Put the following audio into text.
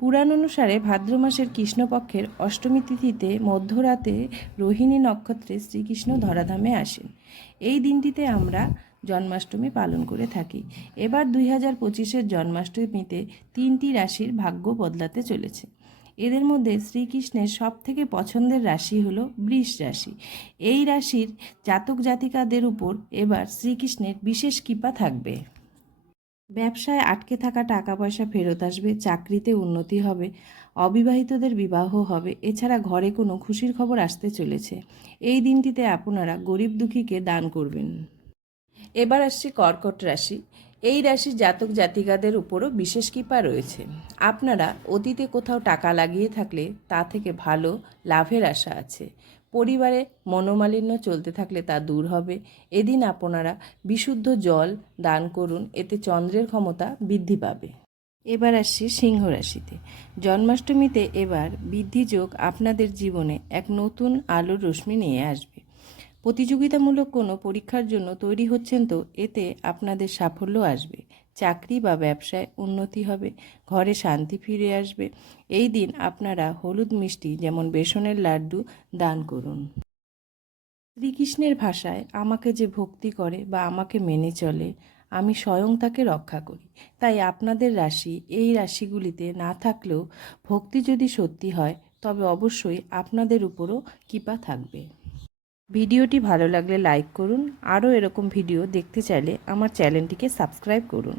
পুরাণ অনুসারে ভাদ্র মাসের কৃষ্ণপক্ষের অষ্টমী তিথিতে মধ্যরাতে রোহিণী নক্ষত্রে শ্রীকৃষ্ণ ধরাধামে আসেন। এই দিনটিতে আমরা জন্মাষ্টমী পালন করে থাকি। এবার দুই হাজার পঁচিশের জন্মাষ্টমীতে তিনটি রাশির ভাগ্য বদলাতে চলেছে। এদের মধ্যে শ্রীকৃষ্ণের সব থেকে পছন্দের রাশি হল বৃষ রাশি। এই রাশির জাতক জাতিকাদের উপর এবার শ্রীকৃষ্ণের বিশেষ কৃপা থাকবে। ব্যবসায় আটকে থাকা টাকা পয়সা ফেরত আসবে, চাকরিতে উন্নতি হবে, অবিবাহিতদের বিবাহ হবে, এছাড়া ঘরে কোনো খুশির খবর আসতে চলেছে। এই দিনটিতে আপনারা গরিব দুঃখীকে দান করবেন। এবার আসছি কর্কট রাশি। এই রাশির জাতক জাতিকাদের উপরও বিশেষ কৃপা রয়েছে। আপনারা অতীতে কোথাও টাকা লাগিয়ে থাকলে তা থেকে ভালো, লাভের আশা আছে। পরিবারে মনোমালিন্য চলতে থাকলে তা দূর হবে। এদিন আপনারা বিশুদ্ধ জল দান করুন, এতে চন্দ্রের ক্ষমতা বৃদ্ধি পাবে। এবার আসছি সিংহ রাশিতে। জন্মাষ্টমীতে এবার বৃদ্ধিযোগ আপনাদের জীবনে এক নতুন আলোর রশ্মি নিয়ে আসবে। প্রতিযোগিতামূলক কোনো পরীক্ষার জন্য তৈরি হচ্ছেন তো, এতে আপনাদের সাফল্য আসবে। চাকরি বা ব্যবসায় উন্নতি হবে, ঘরে শান্তি ফিরে আসবে। এই দিন আপনারা হলুদ মিষ্টি যেমন বেসনের লাড্ডু দান করুন। শ্রীকৃষ্ণের ভাষায় আমাকে যে ভক্তি করে বা আমাকে মেনে চলে, আমি স্বয়ং তাকে রক্ষা করি। তাই আপনাদের রাশি, এই রাশিগুলিতে না থাকলেও ভক্তি যদি সত্যি হয়, তবে অবশ্যই আপনাদের উপরও কৃপা থাকবে। ভিডিওটি ভালো লাগলে লাইক করুন। আরও এরকম ভিডিও দেখতে চাইলে আমার চ্যানেলটিকে সাবস্ক্রাইব করুন।